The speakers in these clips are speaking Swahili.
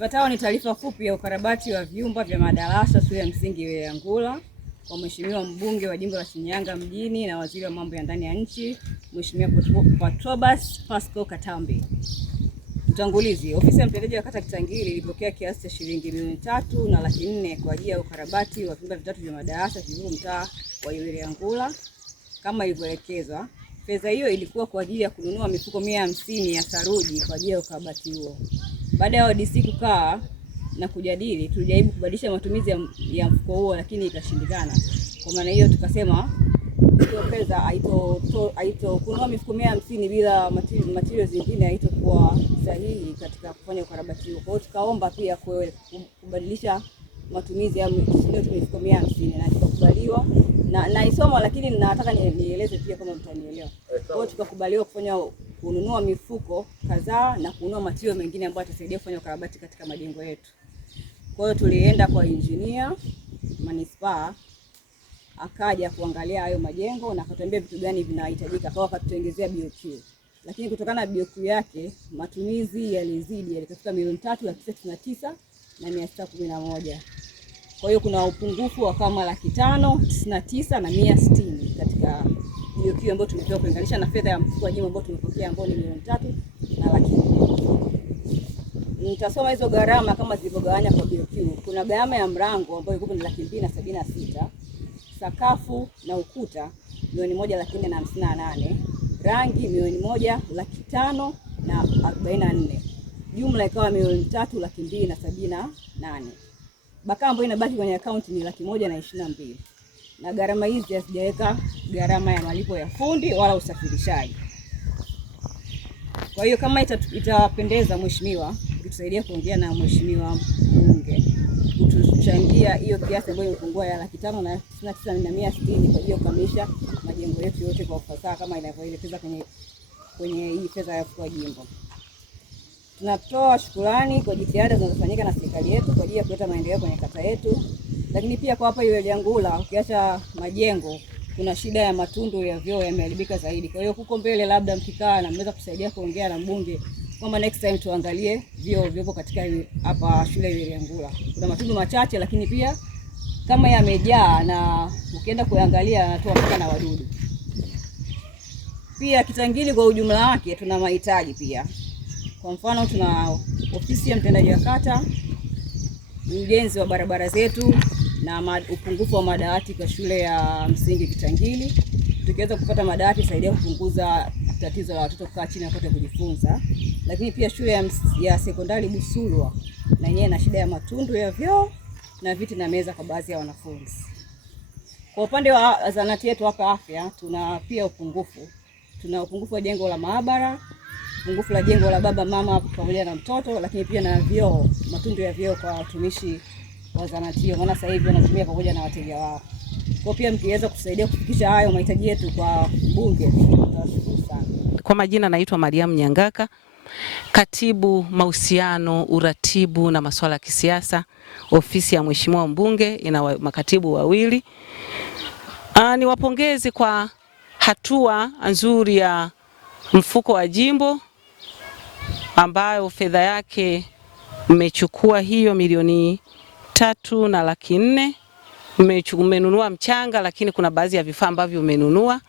Ifuatayo ni taarifa fupi ya ukarabati wa vyumba vya madarasa shule ya msingi ya Ngula kwa Mheshimiwa mbunge wa jimbo la Shinyanga mjini na waziri wa mambo ya ndani ya nchi Mheshimiwa Patrobas Pasco Katambi. Utangulizi. Ofisi ya mtendaji wa kata Kitangili ilipokea kiasi cha shilingi milioni 3.4 kwa ajili ya ukarabati wa vyumba vitatu vya madarasa vilivyo mtaa wa wilaya Ngula kama ilivyoelekezwa. Fedha hiyo ilikuwa kwa ajili ya kununua mifuko 150 ya saruji kwa ajili ya ukarabati huo. Baada ya DC kukaa na kujadili, tulijaribu kubadilisha matumizi ya mfuko huo lakini ikashindikana. Kwa maana hiyo tukasema hiyo fedha haito kununua mifuko 150 bila materials zingine haitokuwa sahihi katika kufanya ukarabati huo. Kwa hiyo tukaomba pia kubadilisha matumizi ya mifuko 150 na tukakubaliwa na isoma, lakini nataka nieleze pia kama mtanielewa. Kwa hiyo tukakubaliwa kununua mifuko kadhaa na kununua material mengine ambayo yatasaidia kufanya ukarabati katika majengo yetu. Kwa hiyo tulienda kwa engineer manispaa, akaja kuangalia hayo majengo na akatuambia vitu gani vinahitajika, kwa akatutengezea BOQ. Lakini kutokana na BOQ yake matumizi yalizidi, yalikafika milioni 3,99,611. Kwa hiyo kuna upungufu wa kama 599,160 katika BOQ ambayo tumepewa kulinganisha na fedha ya mfuko wa jimbo ambao tumepokea ambao ni milioni 3,00,000. Nitasoma hizo gharama kama zilivyogawanya kwa BOQ. Kuna gharama ya mlango ambayo ilikuwa ni 276,000, sakafu na ukuta milioni 1,458,000, rangi milioni 1,05,044. Jumla ikawa milioni 3,278,000. Baka ambayo inabaki kwenye account ni 1,122,000. Na gharama hizi hazijaweka gharama ya malipo ya fundi wala usafirishaji. Kwa hiyo kama itapendeza mheshimiwa, ukitusaidia kuongea na mheshimiwa mbunge kutuchangia hiyo kiasi ambayo imepungua ya 5,99,160 kwa ajili ya kukamilisha majengo yetu yote kwa ufasaha kama inavyoelekeza kwenye hii fedha ya mfuko wa jimbo. Tunatoa shukrani kwa jitihada zinazofanyika na serikali yetu kwa ajili ya kuleta maendeleo kwenye kata yetu. Lakini pia kwa hapa wilaya Ngula, ukiacha majengo, kuna shida ya matundu ya vyoo yameharibika zaidi. Kwa hiyo huko mbele labda mkikaa na mnaweza kusaidia kuongea na mbunge kwamba next time tuangalie vyoo vyopo katika hapa shule ya wilaya Ngula. Kuna matundu machache lakini pia kama yamejaa na ukienda kuangalia yanatoa mpaka na wadudu. Pia Kitangili kwa ujumla wake tuna mahitaji pia. Kwa mfano tuna ofisi ya mtendaji wa kata, ujenzi wa barabara zetu na upungufu wa madawati kwa shule ya msingi Kitangili. Tukiweza kupata madawati saidia kupunguza tatizo la watoto kukaa chini wakati wa kujifunza. Lakini pia shule ya sekondari Busulwa na yenyewe na shida ya matundu ya vyoo na viti na meza kwa baadhi ya wanafunzi. Kwa upande wa zahanati yetu hapa afya tuna pia upungufu. Tuna upungufu wa jengo la maabara, upungufu la jengo la baba mama pamoja na mtoto, lakini pia na vyoo, matundu ya vyoo kwa watumishi wa zahanati hiyo, maana sasa hivi wanatumia pamoja na wateja wao. Kwa pia mkiweza kusaidia kufikisha hayo mahitaji yetu kwa bunge, tutashukuru sana. Kwa majina naitwa Mariam Nyangaka, katibu mahusiano, uratibu na masuala ya kisiasa, ofisi ya mheshimiwa mbunge ina makatibu wawili. Niwapongeze kwa hatua nzuri ya mfuko wa jimbo ambayo fedha yake mmechukua hiyo milioni 3,400,000. Mmenunua mchanga, lakini kuna baadhi ya vifaa ambavyo mmenunua.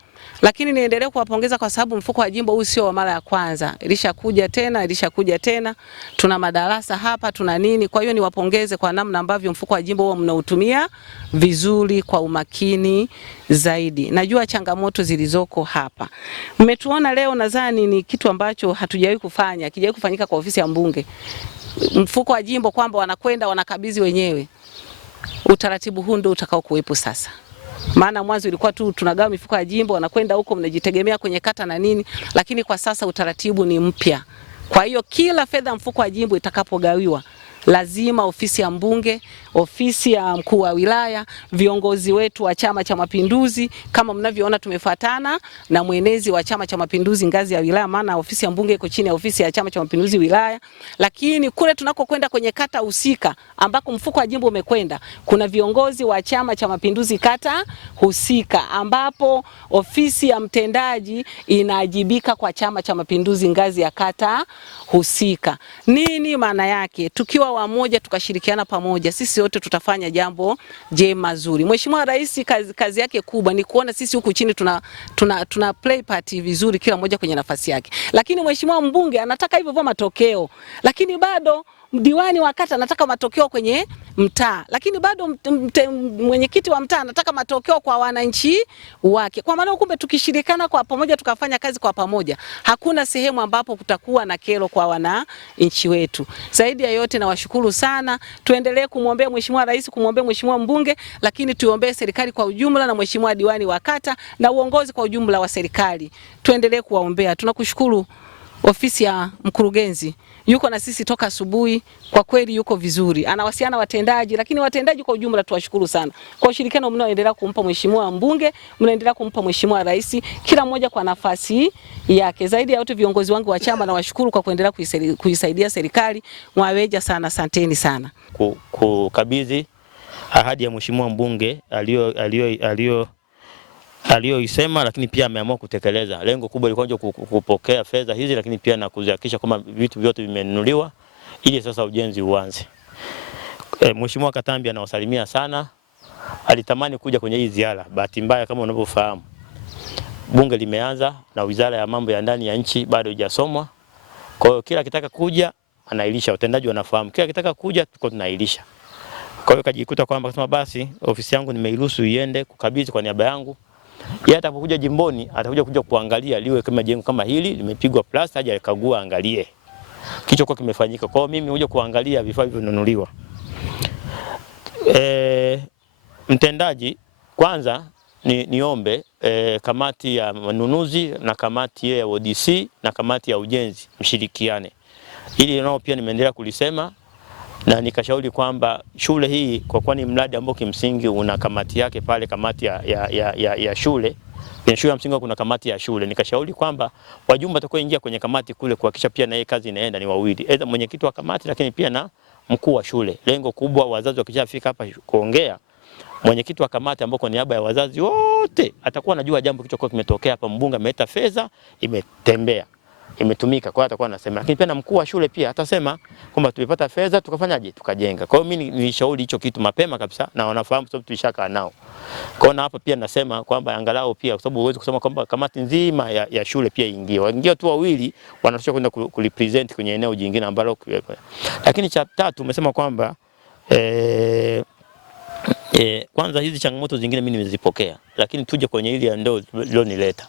Lakini niendelee kuwapongeza kwa sababu mfuko wa jimbo huu sio wa mara ya kwanza. Ilishakuja tena. Tuna madarasa hapa, tuna nini. Kwa hiyo niwapongeze kwa namna ambavyo mfuko wa jimbo huo mnautumia vizuri kwa umakini zaidi. Najua changamoto zilizoko hapa. Mmetuona leo, nadhani ni kitu ambacho hatujawahi kufanya, kijawahi kufanyika kwa ofisi ya mbunge. Mfuko wa jimbo kwamba wanakwenda wanakabidhi wenyewe. Utaratibu huu ndio utakao kuwepo sasa. Maana mwanzo ilikuwa tu tunagawa mifuko ya jimbo, wanakwenda huko mnajitegemea kwenye kata na nini, lakini kwa sasa utaratibu ni mpya. Kwa hiyo kila fedha mfuko wa jimbo itakapogawiwa lazima ofisi ya mbunge, ofisi ya mkuu wa wilaya, viongozi wetu wa Chama cha Mapinduzi, kama mnavyoona tumefuatana na mwenezi wa Chama cha Mapinduzi ngazi ya wilaya, maana ofisi ya mbunge iko chini ya ofisi ya Chama cha Mapinduzi wilaya. Lakini kule tunakokwenda kwenye kata husika ambako mfuko wa jimbo umekwenda, kuna viongozi wa Chama cha Mapinduzi kata husika, ambapo ofisi ya mtendaji inaajibika kwa Chama cha Mapinduzi ngazi ya kata husika. Nini maana yake? Tukiwa tukiwa wamoja, tukashirikiana pamoja, sisi wote tutafanya jambo jema zuri. Mheshimiwa Rais kazi yake kubwa ni kuona sisi huku chini tuna play part vizuri, kila mmoja kwenye nafasi yake. Lakini Mheshimiwa mbunge anataka hivyo vya matokeo, lakini bado diwani wa kata anataka matokeo kwenye mtaa, lakini bado mwenyekiti wa mtaa anataka matokeo kwa wananchi wake. Kwa maana kumbe tukishirikiana kwa pamoja, tukafanya kazi kwa pamoja, hakuna sehemu ambapo kutakuwa na kero kwa wananchi wetu. Zaidi ya yote nawashukuru sana. Tuendelee kumwombea Mheshimiwa Rais, kumwombea Mheshimiwa mbunge, lakini tuombee serikali kwa ujumla na Mheshimiwa diwani wa kata na uongozi kwa ujumla wa serikali. Tuendelee kuwaombea. Tunakushukuru. Ofisi ya mkurugenzi yuko na sisi toka asubuhi, kwa kweli yuko vizuri, anawasiliana watendaji, lakini watendaji kwa ujumla tuwashukuru sana kwa ushirikiano mnaoendelea kumpa Mheshimiwa mbunge, mnaendelea kumpa Mheshimiwa Rais, kila mmoja kwa nafasi yake. Zaidi ya yote viongozi wangu wa chama na washukuru kwa kuendelea kuisaidia serikali, mwaweja sana, asanteni sana. Kukabidhi ahadi ya Mheshimiwa mbunge aliyoisema, lakini pia ameamua kutekeleza. Lengo kubwa ilikuwa kupokea fedha hizi, lakini pia na kuhakikisha kwamba vitu vyote vimenunuliwa ili sasa ujenzi uanze. Mheshimiwa Katambi anawasalimia sana. Alitamani kuja kwenye hii ziara, bahati mbaya kama unavyofahamu bunge limeanza na wizara ya mambo ya ndani ya nchi bado haijasomwa. Kwa hiyo kila akitaka kuja anailisha, utendaji wanafahamu. Kila akitaka kuja tuko tunailisha. Kwa hiyo kajikuta kwamba akasema basi ofisi yangu nimeiruhusu iende kukabidhi kwa niaba yangu. Yeye atapokuja jimboni atakuja kuangalia liwe kama jengo kama hili limepigwa plasta, aje akagua angalie kilichokuwa kimefanyika. Kwa hiyo mimi huja kuangalia vifaa vilivyonunuliwa. Mtendaji kwanza niombe kamati ya manunuzi na kamati ya ODC na kamati ya ujenzi mshirikiane. Ili nao pia nimeendelea kulisema na nikashauri kwamba shule hii kwa kuwa ni mradi ambao kimsingi una kamati yake pale, kamati ya shule. Kwenye shule ya msingi kuna kamati ya shule. Nikashauri kwamba wajumbe watakaoingia kwenye kamati kule kuhakikisha pia na yeye kazi inaenda ni wawili. Aidha mwenyekiti wa kamati lakini pia na mkuu wa shule. Lengo kubwa wazazi wakishafika hapa kuongea, mwenyekiti wa kamati ambao kwa niaba ya wazazi wote atakuwa anajua jambo kilichokuwa kimetokea hapa, mbunge ameleta fedha, imetembea, imetumika, kwa atakuwa anasema. Lakini pia na mkuu wa shule pia atasema kwamba tulipata fedha tukafanyaje, tukajenga. Kwa hiyo mimi nilishauri hicho kitu mapema kabisa na wanafahamu sababu tulishakaa nao. Kwa hiyo hapa pia nasema kwamba angalau pia kwa sababu huwezi kusema kwamba kamati nzima ya shule pia ingie. Waingia tu wawili wanatosha kwenda kulipresent kwenye eneo jingine ambalo. Lakini cha tatu umesema kwamba kwanza hizi changamoto zingine mimi nimezipokea, lakini tuje kwenye ile ndio nileta.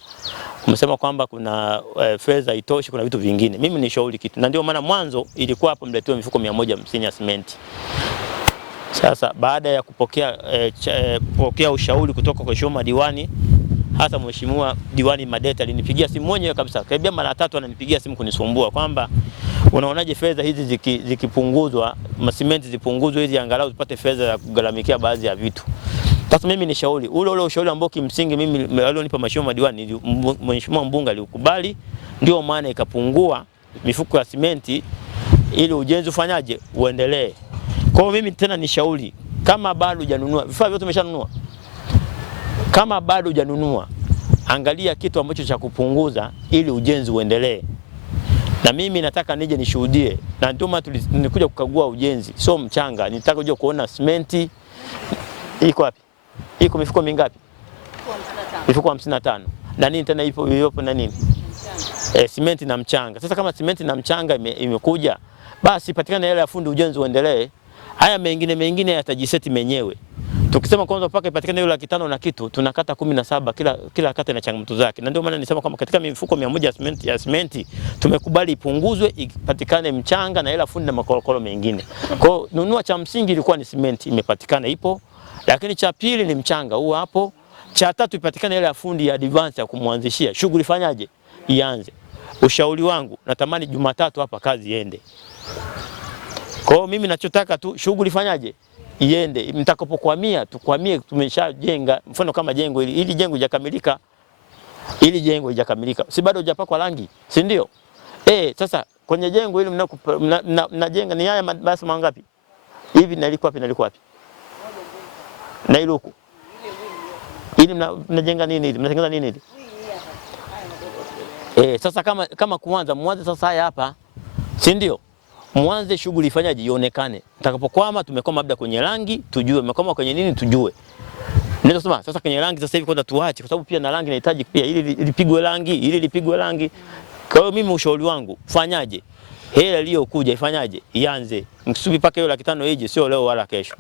Umesema kwamba kuna fedha itoshi, kuna vitu vingine. Mimi ni shauri kitu. Na ndio maana mwanzo ilikuwa hapo mletewe mifuko 150 ya simenti. Sasa baada ya kupokea ushauri kutoka kwa Mheshimiwa diwani, hata Mheshimiwa diwani Madeta alinipigia simu mwenyewe kabisa. Karibia mara 3 ananipigia simu kunisumbua kwamba unaonaje fedha hizi zikipunguzwa, masimenti zipunguzwe hizi angalau tupate fedha ya kugharamikia baadhi ya vitu. Sasa mimi ni shauri ule ushauri ambao kimsingi mimi alionipa Mheshimiwa diwani, Mheshimiwa mbunge alikubali, ndio maana ikapungua mifuko ya simenti ili ujenzi ufanyaje uendelee. Kwa hiyo mimi tena ni shauri, kama bado hujanunua vifaa vyote umeshanunua, kama bado hujanunua angalia kitu ambacho cha kupunguza ili ujenzi uendelee. Na mimi nataka nije nishuhudie, na ndio maana tulikuja kukagua ujenzi, sio mchanga. Nitaka kuja kuona simenti iko wapi. Iko mifuko mingapi? Mifuko 55. Na nini tena ipo na nini? Simenti na mchanga. Sasa kama simenti na mchanga imekuja, basi patikana hela ya fundi ujenzi uendelee. Haya mengine yatajiseti menyewe. Tukisema kwanza mpaka ipatikane hiyo 500 na kitu, tunakata 17, kila kata ina changamoto zake. Na ndio maana nisema kwamba katika mifuko 100 ya simenti tumekubali ipunguzwe, ipatikane mchanga na hela fundi na makorokoro mengine. Kwa hiyo nunua cha msingi ilikuwa ni simenti, imepatikana ipo. Lakini cha pili ni mchanga huu hapo. Cha tatu ipatikane ile fundi ya advance ya kumwanzishia shughuli fanyaje ianze. Ushauri wangu natamani Jumatatu hapa kazi iende. Kwa hiyo mimi ninachotaka tu shughuli fanyaje iende. Mtakapokuhamia tukwamie tumeshajenga, mfano kama jengo ili jengo haijakamilika. Ili jengo haijakamilika. Si bado hujapakwa rangi, si ndio? Sasa kwenye jengo hili mnajenga ni haya basi mangapi? Hivi nalikuwa wapi? Na iluku. Ili mnajenga nini hili? Mnatengeneza nini hili? Sasa kama mwanze sasa haya hapa. Si ndio? mwanze shughuli ifanyaje ionekane. Tutakapokwama tumekwama labda kwenye rangi, tujue tumekwama kwenye nini, tujue. Ndio sema sasa kwenye rangi sasa hivi kwanza tuache, kwa sababu pia na rangi inahitaji pia ili lipigwe rangi, ili lipigwe rangi. Kwa hiyo mimi ushauri wangu, fanyaje? Hela iliyokuja ifanyaje? Ianze. Mkisubi paka hiyo 500,000 ije, sio leo wala kesho.